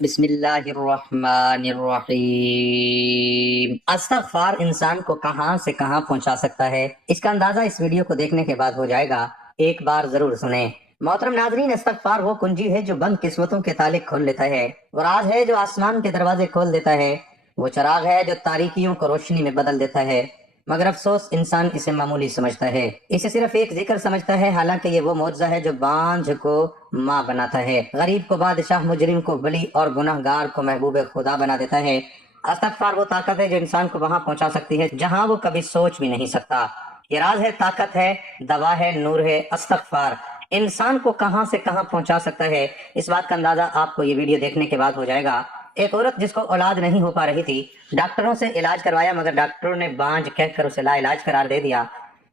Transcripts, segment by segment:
بسم اللہ الرحمن الرحیم۔ استغفار انسان کو کہاں سے کہاں پہنچا سکتا ہے، اس کا اندازہ اس ویڈیو کو دیکھنے کے بعد ہو جائے گا۔ ایک بار ضرور سنیں۔ محترم ناظرین، استغفار وہ کنجی ہے جو بند قسمتوں کے تالے کھول لیتا ہے، وہ راز ہے جو آسمان کے دروازے کھول دیتا ہے، وہ چراغ ہے جو تاریکیوں کو روشنی میں بدل دیتا ہے۔ مگر افسوس، انسان اسے معمولی سمجھتا ہے، اسے صرف ایک ذکر سمجھتا ہے، حالانکہ یہ وہ معجزہ ہے جو بانجھ کو ماں بناتا ہے، غریب کو بادشاہ، مجرم کو ولی اور گنہگار کو محبوب خدا بنا دیتا ہے۔ استغفار وہ طاقت ہے جو انسان کو وہاں پہنچا سکتی ہے جہاں وہ کبھی سوچ بھی نہیں سکتا۔ یہ راز ہے، طاقت ہے، دوا ہے، نور ہے۔ استغفار انسان کو کہاں سے کہاں پہنچا سکتا ہے، اس بات کا اندازہ آپ کو یہ ویڈیو دیکھنے کے بعد ہو جائے گا۔ ایک عورت جس کو اولاد نہیں ہو پا رہی تھی، ڈاکٹروں سے علاج کروایا، مگر ڈاکٹروں نے بانجھ کہہ کر اسے لا علاج قرار دے دیا۔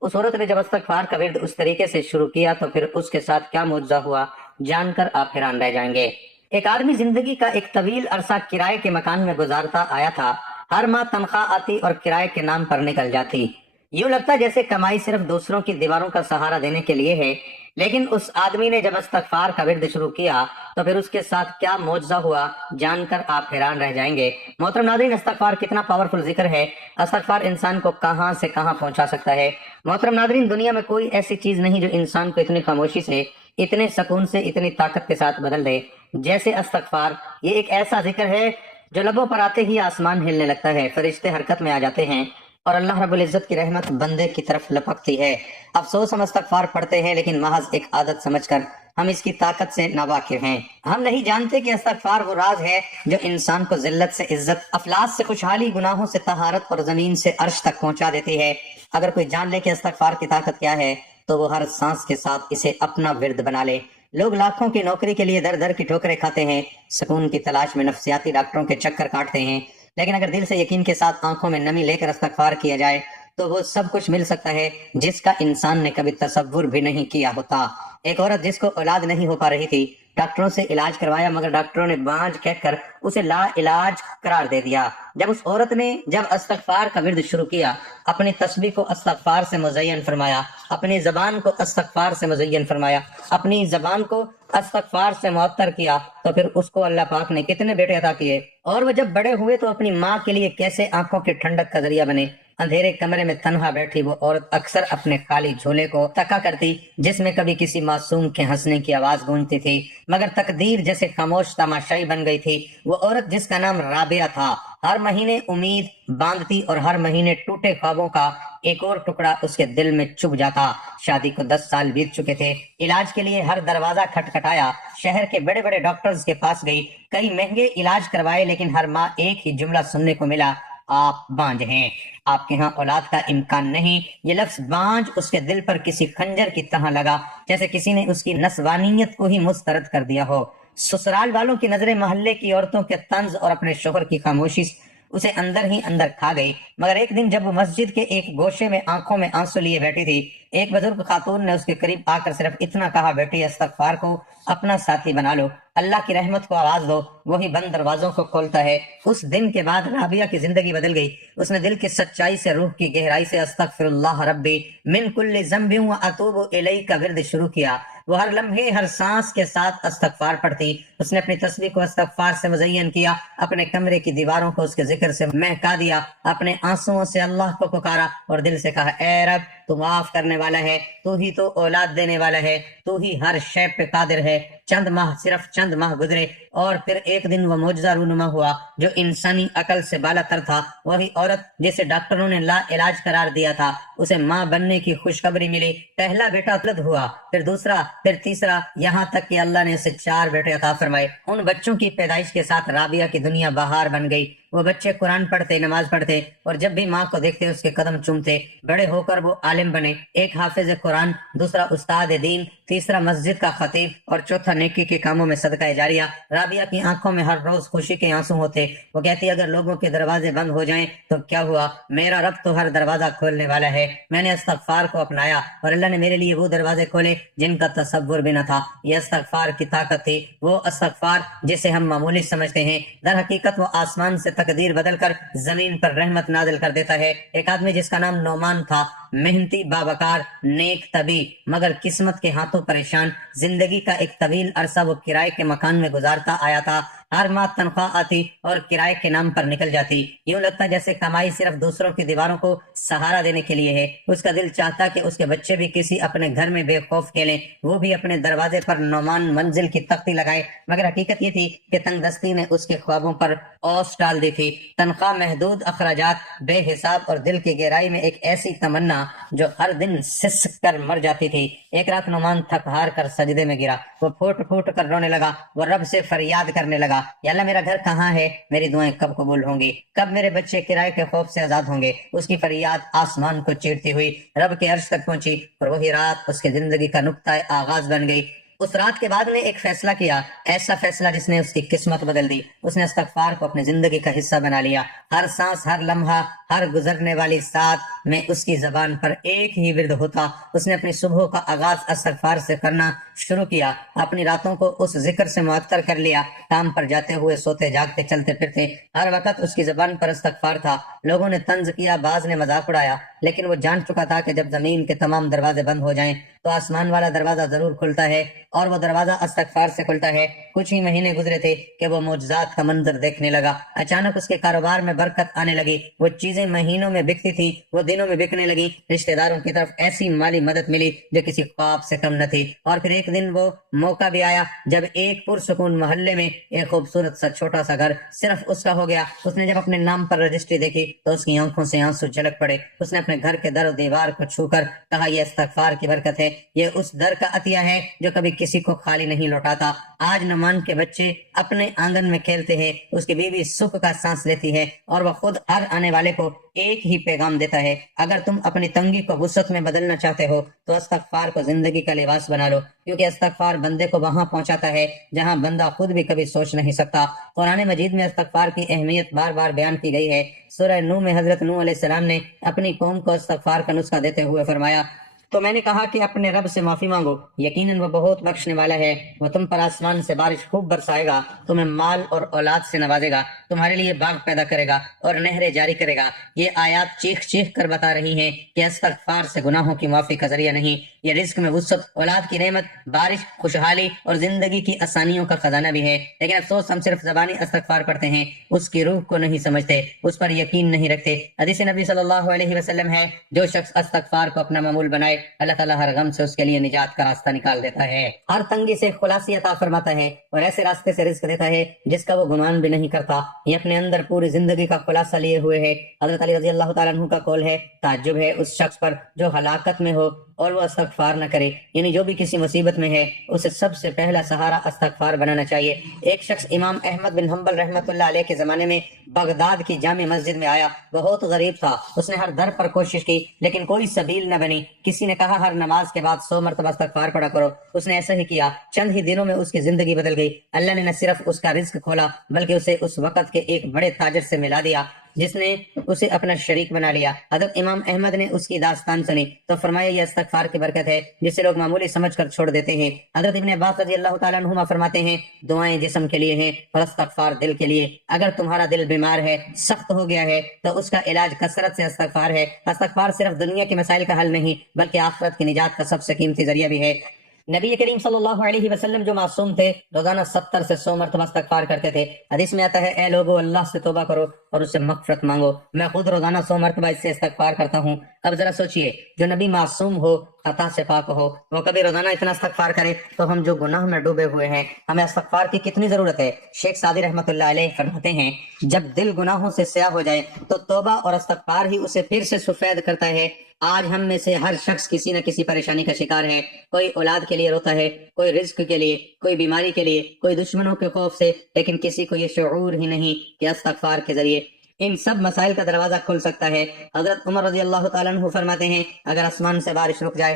اس عورت نے جب استغفار کا ورد اس طریقے سے شروع کیا تو پھر اس کے ساتھ کیا معجزہ ہوا، جان کر آپ حیران رہ جائیں گے۔ ایک آدمی زندگی کا ایک طویل عرصہ کرائے کے مکان میں گزارتا آیا تھا۔ ہر ماہ تنخواہ آتی اور کرائے کے نام پر نکل جاتی۔ یوں لگتا جیسے کمائی صرف دوسروں کی دیواروں کا سہارا دینے کے لیے ہے، لیکن اس آدمی نے جب استغفار کا ورد شروع کیا تو پھر اس کے ساتھ کیا معجزہ ہوا، جان کر آپ حیران رہ جائیں گے۔ محترم ناظرین، استغفار کتنا پاورفل ذکر ہے، استغفار انسان کو کہاں سے کہاں پہنچا سکتا ہے۔ محترم ناظرین، دنیا میں کوئی ایسی چیز نہیں جو انسان کو اتنی خاموشی سے، اتنے سکون سے، اتنی طاقت کے ساتھ بدل دے جیسے استغفار۔ یہ ایک ایسا ذکر ہے جو لبوں پر آتے ہی آسمان ہلنے لگتا ہے، فرشتے حرکت میں آ جاتے ہیں اور اللہ رب العزت کی رحمت بندے کی طرف لپکتی ہے۔ افسوس، ہم استغفار پڑھتے ہیں لیکن محض ایک عادت سمجھ کر ہم اس کی طاقت سے ناواقف ہیں۔ ہم نہیں جانتے کہ استغفار وہ راز ہے جو انسان کو ذلت سے عزت، افلاس سے خوشحالی، گناہوں سے طہارت اور زمین سے عرش تک پہنچا دیتی ہے۔ اگر کوئی جان لے کہ استغفار کی طاقت کیا ہے تو وہ ہر سانس کے ساتھ اسے اپنا ورد بنا لے۔ لوگ لاکھوں کی نوکری کے لیے در در کی ٹھوکریں کھاتے ہیں، سکون کی تلاش میں نفسیاتی ڈاکٹروں کے چکر کاٹتے ہیں، لیکن اگر دل سے یقین کے ساتھ آنکھوں میں نمی لے کر استغفار کیا جائے تو وہ سب کچھ مل سکتا ہے جس کا انسان نے کبھی تصور بھی نہیں کیا ہوتا۔ ایک عورت جس کو اولاد نہیں ہو پا رہی تھی، ڈاکٹروں سے علاج کروایا، مگر ڈاکٹروں نے بانجھ کہہ کر اسے لا علاج قرار دے دیا۔ جب اس عورت نے استغفار کا ورد شروع کیا، اپنی تسبیح کو استغفار سے مزین فرمایا، اپنی زبان کو استغفار سے مزین فرمایا، اپنی زبان کو استغفار سے معطر کیا، تو پھر اس کو اللہ پاک نے کتنے بیٹے عطا کیے، اور وہ جب بڑے ہوئے تو اپنی ماں کے لیے کیسے آنکھوں کی ٹھنڈک کا ذریعہ بنے۔ اندھیرے کمرے میں تنہا بیٹھی وہ عورت اکثر اپنے خالی جھولے کو تکا کرتی، جس میں کبھی کسی معصوم کے ہنسنے کی آواز گونجتی تھی، مگر تقدیر جیسے خاموش تماشائی بن گئی تھی۔ وہ عورت جس کا نام رابعہ تھا، ہر مہینے امید باندھتی اور ہر مہینے ٹوٹے خوابوں کا ایک اور ٹکڑا اس کے دل میں چبھ جاتا۔ شادی کو 10 سال بیت چکے تھے، علاج کے لیے ہر دروازہ کھٹکھٹایا، شہر کے بڑے بڑے ڈاکٹرز کے پاس گئی، کئی مہنگے علاج کروائے، لیکن ہر ماہ ایک ہی جملہ سننے کو ملا: آپ بانجھ ہیں، آپ کے ہاں اولاد کا امکان نہیں۔ یہ لفظ بانجھ اس کے دل پر کسی خنجر کی طرح لگا، جیسے کسی نے اس کی نسوانیت کو ہی مسترد کر دیا ہو۔ سسرال والوں کی نظریں، محلے کی عورتوں کے طنز اور اپنے شوہر کی خاموشی اسے اندر ہی اندر کھا گئی۔ مگر ایک دن جب وہ مسجد کے ایک گوشے میں آنکھوں میں آنسو لیے بیٹھی تھی، ایک بزرگ خاتون نے اس کے قریب آ کر صرف اتنا کہا: بیٹی، استغفار کو اپنا ساتھی بنا لو، اللہ کی رحمت کو آواز دو، وہی بند دروازوں کو کھولتا ہے۔ اس دن کے بعد رابعہ کی زندگی بدل گئی۔ اس نے دل کی سچائی سے، روح کی گہرائی سے استغفر اللہ ربی من کل ذنب واتوب الیہ کا ورد شروع کیا۔ وہ ہر لمحے، ہر سانس کے ساتھ استغفار پڑھتی۔ اس نے اپنی تسبیح کو استغفار سے مزین کیا، اپنے کمرے کی دیواروں کو اس کے ذکر سے مہکا دیا، اپنے آنسوؤں سے اللہ کو پکارا اور دل سے کہا: اے رب، تو معاف کرنے والا ہے، تو ہی تو اولاد دینے والا ہے، تو ہی ہر شے پہ قادر ہے۔ صرف چند ماہ گزرے اور پھر ایک دن وہ معجزہ رونما ہوا جو انسانی عقل سے بالا تر تھا۔ وہی عورت جسے ڈاکٹروں نے لا علاج قرار دیا تھا، اسے ماں بننے کی خوشخبری ملی۔ پہلا بیٹا ولد ہوا، پھر دوسرا، پھر تیسرا، یہاں تک کہ اللہ نے اسے 4 بیٹے عطا فرمائے۔ ان بچوں کی پیدائش کے ساتھ رابعہ کی دنیا بہار بن گئی۔ وہ بچے قرآن پڑھتے، نماز پڑھتے اور جب بھی ماں کو دیکھتے اس کے قدم چومتے۔ بڑے ہو کر وہ عالم بنے، ایک حافظ قرآن، دوسرا استاد دین، تیسرا مسجد کا خطیب اور چوتھا نیکی کے کاموں میں صدقہ جاریہ۔ رابعہ کی آنکھوں میں ہر روز خوشی کے آنسو ہوتے۔ وہ کہتی: اگر لوگوں کے دروازے بند ہو جائیں تو کیا ہوا، میرا رب تو ہر دروازہ کھولنے والا ہے۔ میں نے استغفار کو اپنایا اور اللہ نے میرے لیے وہ دروازے کھولے جن کا تصور بھی نہ تھا۔ یہ استغفار کی طاقت تھی، وہ استغفار جسے ہم معمولی سمجھتے ہیں، در حقیقت وہ آسمان سے تقدیر بدل کر زمین پر رحمت نازل کر دیتا ہے۔ ایک آدمی جس کا نام نعمان تھا، محنتی، باوقار، نیک طبی، مگر قسمت کے ہاتھوں پریشان۔ زندگی کا ایک طویل عرصہ وہ کرائے کے مکان میں گزارتا آیا تھا۔ ہر ماہ تنخواہ آتی اور کرائے کے نام پر نکل جاتی، یوں لگتا جیسے کمائی صرف دوسروں کی دیواروں کو سہارا دینے کے لیے ہے۔ اس کا دل چاہتا کہ اس کے بچے بھی کسی اپنے گھر میں بے خوف کھیلیں، وہ بھی اپنے دروازے پر نعمان منزل کی تختی لگائے، مگر حقیقت یہ تھی کہ تنگ دستی نے اس کے خوابوں پر اوس ڈال دی تھی۔ تنخواہ، محدود اخراجات، بے حساب اور دل کی گہرائی میں ایک ایسی تمنا جو ہر دن سسک کر مر جاتی تھی۔ ایک رات نعمان تھک ہار کر سجدے میں گرا، وہ پھوٹ پھوٹ کر رونے لگا، وہ رب سے فریاد کرنے لگا، یا اللہ میرا گھر کہاں ہے، میری دعائیں کب قبول ہوں گی، کب میرے بچے کرائے کے خوف سے آزاد ہوں گے۔ اس کی فریاد آسمان کو چیرتی ہوئی رب کے عرش تک پہنچی اور وہی رات اس کی زندگی کا نقطۂ آغاز بن گئی۔ اس رات کے بعد نے ایک فیصلہ کیا، ایسا فیصلہ جس نے اس کی قسمت بدل دی۔ اس نے استغفار کو اپنی زندگی کا حصہ بنا لیا۔ ہر سانس، ہر لمحہ، ہر گزرنے والی ساتھ میں اس کی زبان پر ایک ہی ورد ہوتا۔ اس نے اپنی صبح کا آغاز استغفار سے کرنا شروع کیا، اپنی راتوں کو اس ذکر سے معطر کر لیا۔ کام پر جاتے ہوئے، سوتے جاگتے، چلتے پھرتے، ہر وقت اس کی زبان پر استغفار تھا۔ لوگوں نے طنز کیا، بعض نے مذاق اڑایا، لیکن وہ جان چکا تھا کہ جب زمین کے تمام دروازے بند ہو جائیں تو آسمان والا دروازہ ضرور کھلتا ہے، اور وہ دروازہ استغفار سے کھلتا ہے۔ کچھ ہی مہینے گزرے تھے کہ وہ معجزات کا منظر دیکھنے لگا۔ اچانک اس کے کاروبار میں برکت آنے لگی، وہ چیزیں مہینوں میں بکتی تھی وہ دنوں میں بکنے لگی۔ رشتہ داروں کی طرف ایسی مالی مدد ملی جو کسی خواب سے کم نہ تھی۔ اور پھر ایک دن وہ موقع بھی آیا جب ایک پرسکون محلے میں ایک خوبصورت سا چھوٹا سا گھر صرف اس کا ہو گیا۔ اس نے جب اپنے نام پر رجسٹری دیکھی تو اس کی آنکھوں سے آنسو جھلک پڑے۔ اس نے اپنے گھر کے در و دیوار کو چھو کر کہا، یہ استغفار کی برکت ہے، یہ اس در کا عطیہ ہے جو کبھی کسی کو خالی نہیں لوٹاتا۔ آج نعمان کے بچے اپنے آنگن میں کھیلتے ہیں، اس کی بیوی سکھ کا سانس لیتی ہے، اور وہ خود ہر آنے والے کو ایک ہی پیغام دیتا ہے۔ اگر تم اپنی تنگی کو وسعت میں بدلنا چاہتے ہو تو استغفار کو زندگی کا لباس بنا لو، کیونکہ استغفار بندے کو وہاں پہنچاتا ہے جہاں بندہ خود بھی کبھی سوچ نہیں سکتا۔ قرآن مجید میں استغفار کی اہمیت بار بار بیان کی گئی ہے۔ سورہ نوح میں حضرت نوح علیہ السلام نے اپنی قوم کو استغفار کا نسخہ دیتے ہوئے فرمایا، تو میں نے کہا کہ اپنے رب سے معافی مانگو، یقیناً وہ بہت بخشنے والا ہے، وہ تم پر آسمان سے بارش خوب برسائے گا، تمہیں مال اور اولاد سے نوازے گا، تمہارے لیے باغ پیدا کرے گا اور نہریں جاری کرے گا۔ یہ آیات چیخ چیخ کر بتا رہی ہیں کہ استغفار سے گناہوں کی معافی کا ذریعہ نہیں، یہ رزق میں وسعت، اولاد کی نعمت، بارش، خوشحالی اور زندگی کی آسانیوں کا خزانہ بھی ہے۔ لیکن افسوس، ہم صرف زبانی استغفار پڑھتے ہیں، اس کی روح کو نہیں سمجھتے، اس پر یقین نہیں رکھتے۔ حدیث نبی صلی اللہ علیہ وسلم ہے، جو شخص استغفار کو اپنا معمول بنائے اللہ تعالیٰ ہر غم سے اس کے لیے نجات کا راستہ نکال دیتا ہے، ہر تنگی سے خلاصی عطا فرماتا ہے اور ایسے راستے سے رزق دیتا ہے جس کا وہ گمان بھی نہیں کرتا۔ یہ اپنے اندر پوری زندگی کا خلاصہ لیے ہوئے ہے۔ حضرت علی رضی اللہ تعالیٰ عنہ کا قول ہے، تعجب ہے اس شخص پر جو ہلاکت میں ہو اور وہ استغفار نہ کرے، یعنی جو بھی کسی مصیبت میں ہے اسے سب سے پہلا سہارا استغفار بنانا چاہیے۔ ایک شخص امام احمد بن حنبل رحمۃ اللہ علیہ کے زمانے میں بغداد کی جامع مسجد میں آیا، بہت غریب تھا، اس نے ہر در پر کوشش کی لیکن کوئی سبیل نہ بنی۔ کسی نے کہا ہر نماز کے بعد 100 مرتبہ استغفار پڑھا کرو، اس نے ایسا ہی کیا، چند ہی دنوں میں اس کی زندگی بدل گئی۔ اللہ نے نہ صرف اس کا رزق کھولا بلکہ اسے اس وقت کے ایک بڑے تاجر سے ملا دیا جس نے اسے اپنا شریک بنا لیا۔ حضرت امام احمد نے اس کی داستان سنی تو فرمایا، یہ استغفار کی برکت ہے جسے لوگ معمولی سمجھ کر چھوڑ دیتے ہیں۔ حضرت ابن عباس رضی اللہ تعالیٰ عنہما فرماتے ہیں، دعائیں جسم کے لیے ہیں اور استغفار دل کے لیے۔ اگر تمہارا دل بیمار ہے، سخت ہو گیا ہے، تو اس کا علاج کثرت سے استغفار ہے۔ استغفار صرف دنیا کے مسائل کا حل نہیں بلکہ آخرت کی نجات کا سب سے قیمتی ذریعہ بھی ہے۔ نبی کریم صلی اللہ علیہ وسلم جو معصوم تھے، روزانہ 70 سے 100 مرتبہ استغفار کرتے تھے۔ حدیث میں آتا ہے، اے لوگو، اللہ سے توبہ کرو اور اس سے مغفرت مانگو، میں خود روزانہ 100 مرتبہ اس سے استغفار کرتا ہوں۔ اب ذرا سوچئے، جو نبی معصوم ہو، خطا سے پاک ہو، وہ کبھی روزانہ اتنا استغفار کرے، تو ہم جو گناہ میں ڈوبے ہوئے ہیں ہمیں استغفار کی کتنی ضرورت ہے۔ شیخ سعدی رحمۃ اللہ علیہ فرماتے ہیں، جب دل گناہوں سے سیاہ ہو جائے تو توبہ اور استغفار ہی اسے پھر سے سفید کرتا ہے۔ آج ہم میں سے ہر شخص کسی نہ کسی پریشانی کا شکار ہے، کوئی اولاد کے لیے روتا ہے، کوئی رزق کے لیے، کوئی بیماری کے لیے، کوئی دشمنوں کے خوف سے، لیکن کسی کو یہ شعور ہی نہیں کہ استغفار کے ذریعے ان سب مسائل کا دروازہ کھل سکتا ہے۔ حضرت عمر رضی اللہ تعالیٰ عنہ فرماتے ہیں، اگر آسمان سے بارش رک جائے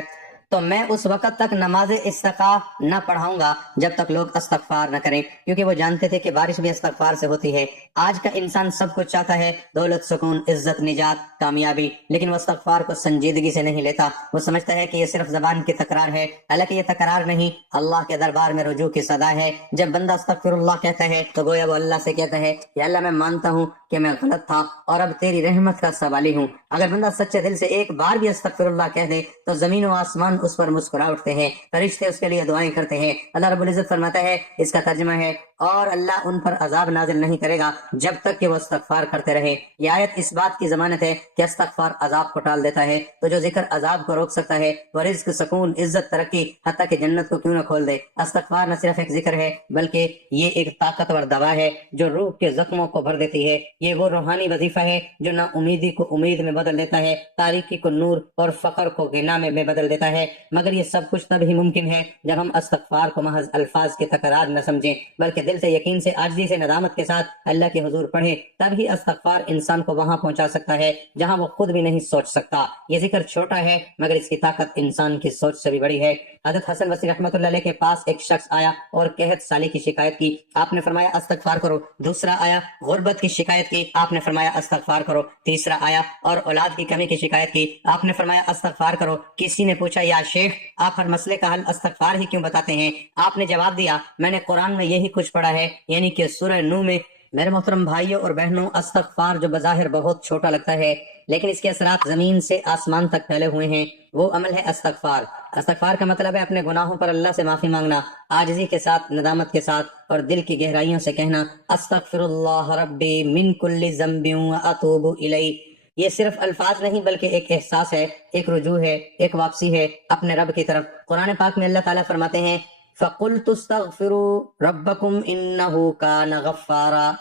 تو میں اس وقت تک نماز استسقاء نہ پڑھاؤں گا جب تک لوگ استغفار نہ کریں، کیونکہ وہ جانتے تھے کہ بارش بھی استغفار سے ہوتی ہے۔ آج کا انسان سب کچھ چاہتا ہے، دولت، سکون، عزت، نجات، کامیابی، لیکن وہ استغفار کو سنجیدگی سے نہیں لیتا۔ وہ سمجھتا ہے کہ یہ صرف زبان کی تکرار ہے، حالانکہ یہ تکرار نہیں، اللہ کے دربار میں رجوع کی صدا ہے۔ جب بندہ استغفر اللہ کہتا ہے تو گویا وہ اللہ سے کہتا ہے، یا اللہ میں مانتا ہوں کہ میں غلط تھا اور اب تیری رحمت کا سوالی ہوں۔ اگر بندہ سچے دل سے ایک بار بھی استغفر اللہ کہہ دے تو زمین و آسمان اس پر مسکرا اٹھتے ہیں، فرشتے اس کے لیے دعائیں کرتے ہیں۔ اللہ رب العزت فرماتا ہے، اس کا ترجمہ ہے، اور اللہ ان پر عذاب نازل نہیں کرے گا جب تک کہ وہ استغفار کرتے رہے۔ یہ آیت اس بات کی ضمانت ہے کہ استغفار عذاب کو ٹال دیتا ہے، تو جو ذکر عذاب کو روک سکتا ہے وہ رزق، سکون، عزت، ترقی، حتیٰ کہ جنت کو کیوں نہ کھول دے۔ استغفار نہ صرف ایک ذکر ہے بلکہ یہ ایک طاقتور دوا ہے جو روح کے زخموں کو بھر دیتی ہے۔ یہ وہ روحانی وظیفہ ہے جو نا امیدی کو امید میں بدل دیتا ہے، تاریکی کو نور اور فقر کو غنا میں بدل دیتا ہے۔ مگر یہ سب کچھ تب ہی ممکن ہے جب ہم استغفار کو محض الفاظ کے تکرار نہ سمجھیں بلکہ دل سے، یقین سے، عاجزی سے، ندامت کے ساتھ اللہ کے حضور پڑھیں۔ تب ہی استغفار انسان کو وہاں پہنچا سکتا ہے جہاں وہ خود بھی نہیں سوچ سکتا۔ یہ ذکر چھوٹا ہے مگر اس کی طاقت انسان کی سوچ سے بھی بڑی ہے۔ حضرت حسن بصری رحمۃ اللہ علیہ کے پاس ایک شخص آیا اور قحط سالی کی شکایت کی، آپ نے فرمایا استغفار کرو۔ دوسرا آیا غربت کی شکایت کی، آپ نے فرمایا استغفار کرو۔ تیسرا آیا اور اولاد کی کمی کی شکایت کی، آپ نے فرمایا استغفار کرو۔ کسی نے پوچھا، یا شیخ آپ ہر مسئلے کا حل استغفار ہی کیوں بتاتے ہیں؟ آپ نے جواب دیا، میں نے قرآن میں یہی کچھ پڑھا ہے، یعنی کہ سورہ نوح میں۔ میرے محترم بھائیوں اور بہنوں، استغفار جو بظاہر بہت چھوٹا لگتا ہے لیکن اس کے اثرات زمین سے آسمان تک پھیلے ہوئے ہیں، وہ عمل ہے استغفار۔ استغفار کا مطلب ہے اپنے گناہوں پر اللہ سے معافی مانگنا، عاجزی کے ساتھ، ندامت کے ساتھ اور دل کی گہرائیوں سے کہنا، استغفر اللہ ربی من کل ذنب واتوب الیہ۔ یہ صرف الفاظ نہیں بلکہ ایک احساس ہے، ایک رجوع ہے، ایک واپسی ہے اپنے رب کی طرف۔ قرآن پاک میں اللہ تعالیٰ فرماتے ہیں، فَقُلْتُ اسْتَغْفِرُوا رَبَّكُمْ إِنَّهُ كَانَ غَفَّارًا،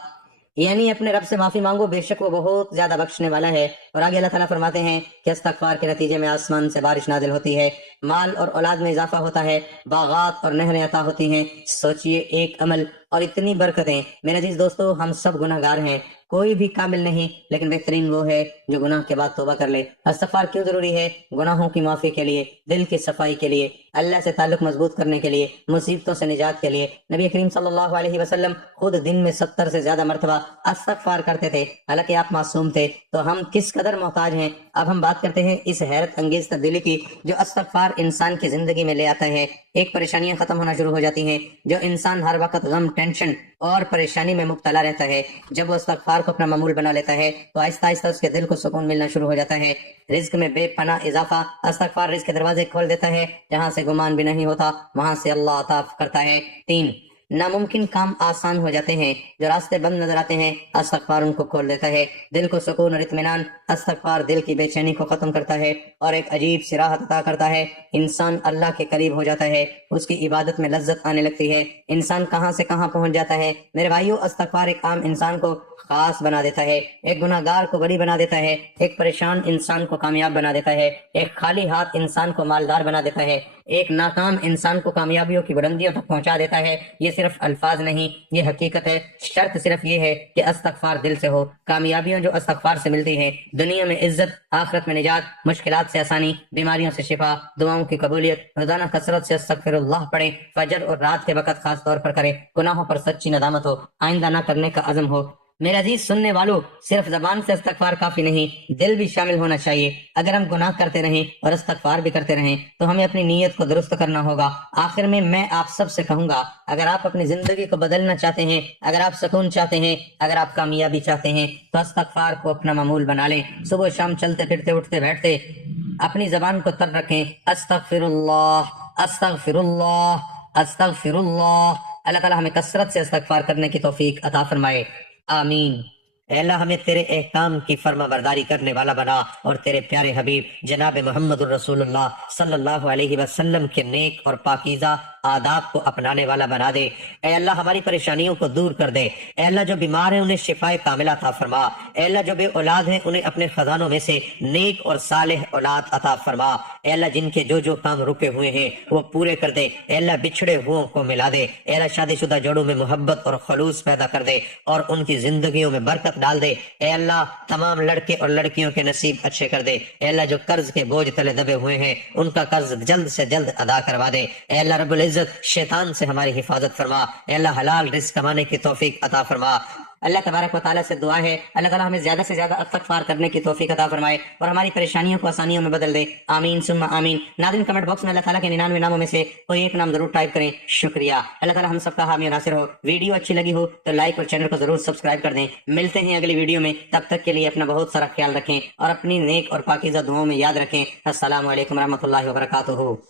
یعنی اپنے رب سے معافی مانگو، بے شک وہ بہت زیادہ بخشنے والا ہے۔ اور آگے اللہ تعالیٰ فرماتے ہیں کہ استغفار کے نتیجے میں آسمان سے بارش نازل ہوتی ہے، مال اور اولاد میں اضافہ ہوتا ہے، باغات اور نہریں عطا ہوتی ہیں۔ سوچئے ایک عمل اور اتنی برکتیں۔ میرے عزیز دوستو، ہم سب گناہ گار ہیں، کوئی بھی کامل نہیں، لیکن بہترین وہ ہے جو گناہ کے بعد توبہ کر لے۔ استغفار کیوں ضروری ہے؟ گناہوں کی معافی کے لیے، دل کی صفائی کے لیے، اللہ سے تعلق مضبوط کرنے کے لیے، مصیبتوں سے نجات کے لیے۔ نبی کریم صلی اللہ علیہ وسلم خود دن میں 70 سے زیادہ مرتبہ استغفار کرتے تھے، حالانکہ آپ معصوم تھے، تو ہم کس قدر محتاج ہیں۔ اب ہم بات کرتے ہیں اس حیرت انگیز تبدیلی کی جو استغفار انسان کی زندگی میں لے آتا ہے۔ ایک پریشانیاں ختم ہونا شروع ہو جاتی ہیں۔ جو انسان ہر وقت غم، ٹینشن اور پریشانی میں مبتلا رہتا ہے، جب وہ استغفار کو اپنا معمول بنا لیتا ہے تو آہستہ آہستہ اس کے دل کو سکون ملنا شروع ہو جاتا ہے، رزق میں بے پناہ اضافہ۔ استغفار رزق کے دروازے کھول دیتا ہے، جہاں سے گمان بھی نہیں ہوتا وہاں سے اللہ عطا کرتا ہے۔ 3، ناممکن کام آسان ہو جاتے ہیں، جو راستے بند نظر آتے ہیں استغفار ان کو کھول دیتا ہے۔ دل کو سکون اور اطمینان، استغفار دل کی بے چینی کو ختم کرتا ہے اور ایک عجیب سی راحت عطا کرتا ہے۔ انسان اللہ کے قریب ہو جاتا ہے، اس کی عبادت میں لذت آنے لگتی ہے، انسان کہاں سے کہاں پہنچ جاتا ہے۔ میرے بھائیو، استغفار ایک عام انسان کو خاص بنا دیتا ہے، ایک گناہ گار کو بری بنا دیتا ہے، ایک پریشان انسان کو کامیاب بنا دیتا ہے، ایک خالی ہاتھ انسان کو مالدار بنا دیتا ہے، ایک ناکام انسان کو کامیابیوں کی بلندیوں تک پہنچا دیتا ہے۔ یہ صرف الفاظ نہیں، یہ حقیقت ہے۔ شرط صرف یہ ہے کہ استغفار دل سے ہو۔ کامیابیاں جو استغفار سے ملتی ہیں، دنیا میں عزت، آخرت میں نجات، مشکلات سے آسانی، بیماریوں سے شفا، دعاؤں کی قبولیت۔ روزانہ کثرت سے استغفر اللہ پڑھیں، فجر اور رات کے وقت خاص طور پر کریں، گناہوں پر سچی ندامت ہو، آئندہ نہ کرنے کا عزم ہو۔ میرے عزیز سننے والوں، صرف زبان سے استغفار کافی نہیں، دل بھی شامل ہونا چاہیے۔ اگر ہم گناہ کرتے رہیں اور استغفار بھی کرتے رہیں تو ہمیں اپنی نیت کو درست کرنا ہوگا۔ آخر میں آپ سب سے کہوں گا، اگر آپ اپنی زندگی کو بدلنا چاہتے ہیں، اگر آپ سکون چاہتے ہیں، اگر آپ کامیابی چاہتے ہیں تو استغفار کو اپنا معمول بنا لیں۔ صبح شام چلتے پھرتے، اٹھتے بیٹھتے اپنی زبان کو تر رکھیں، استغفر اللہ، استغفر اللہ، استغفر اللہ۔ اللہ تعالیٰ ہمیں کثرت سے استغفار کرنے کی توفیق عطا فرمائے، آمین۔ اے اللہ ہمیں تیرے احکام کی فرما برداری کرنے والا بنا اور تیرے پیارے حبیب جناب محمد الرسول اللہ صلی اللہ علیہ وسلم کے نیک اور پاکیزہ آداب کو اپنانے والا بنا دے۔ اے اللہ ہماری پریشانیوں کو دور کر دے۔ اے اللہ جو بیمار ہیں انہیں شفائے کاملہ عطا فرما۔ اے اللہ جو بے اولاد ہیں انہیں اپنے خزانوں میں سے نیک اور صالح اولاد عطا فرما۔ اے اللہ جن کے جو کام رکے ہوئے ہیں وہ پورے کر دے۔ اے اللہ بچھڑے ہوئوں کو ملا دے۔ اے اللہ شادی شدہ جوڑوں میں محبت اور خلوص پیدا کر دے اور ان کی زندگیوں میں برکت ڈال دے۔ اے اللہ تمام لڑکے اور لڑکیوں کے نصیب اچھے کر دے۔ اے اللہ جو قرض کے بوجھ تلے دبے ہوئے ہیں ان کا قرض جلد سے جلد ادا کروا دے۔ اے اللہ رب العزت شیطان سے ہماری حفاظت فرما۔ اے اللہ حلال رزق کمانے کی توفیق عطا فرما۔ اللہ تبارک و تعالیٰ سے دعا ہے اللہ تعالیٰ ہمیں زیادہ سے زیادہ استغفار کرنے کی توفیق عطا فرمائے اور ہماری پریشانیوں کو آسانیوں میں بدل دے، آمین ثم آمین۔ ناظرین کمنٹ باکس میں اللہ تعالیٰ کے 99 ناموں میں سے کوئی ایک نام ضرور ٹائپ کریں، شکریہ۔ اللہ تعالیٰ ہم سب کا حامی و ناصر ہو۔ ویڈیو اچھی لگی ہو تو لائک اور چینل کو ضرور سبسکرائب کر دیں۔ ملتے ہیں اگلی ویڈیو میں، تب تک کے لیے اپنا بہت سارا خیال رکھیں اور اپنی نیک اور پاکیزہ دعاؤں میں یاد رکھیں۔ السلام علیکم ورحمۃ اللہ وبرکاتہ۔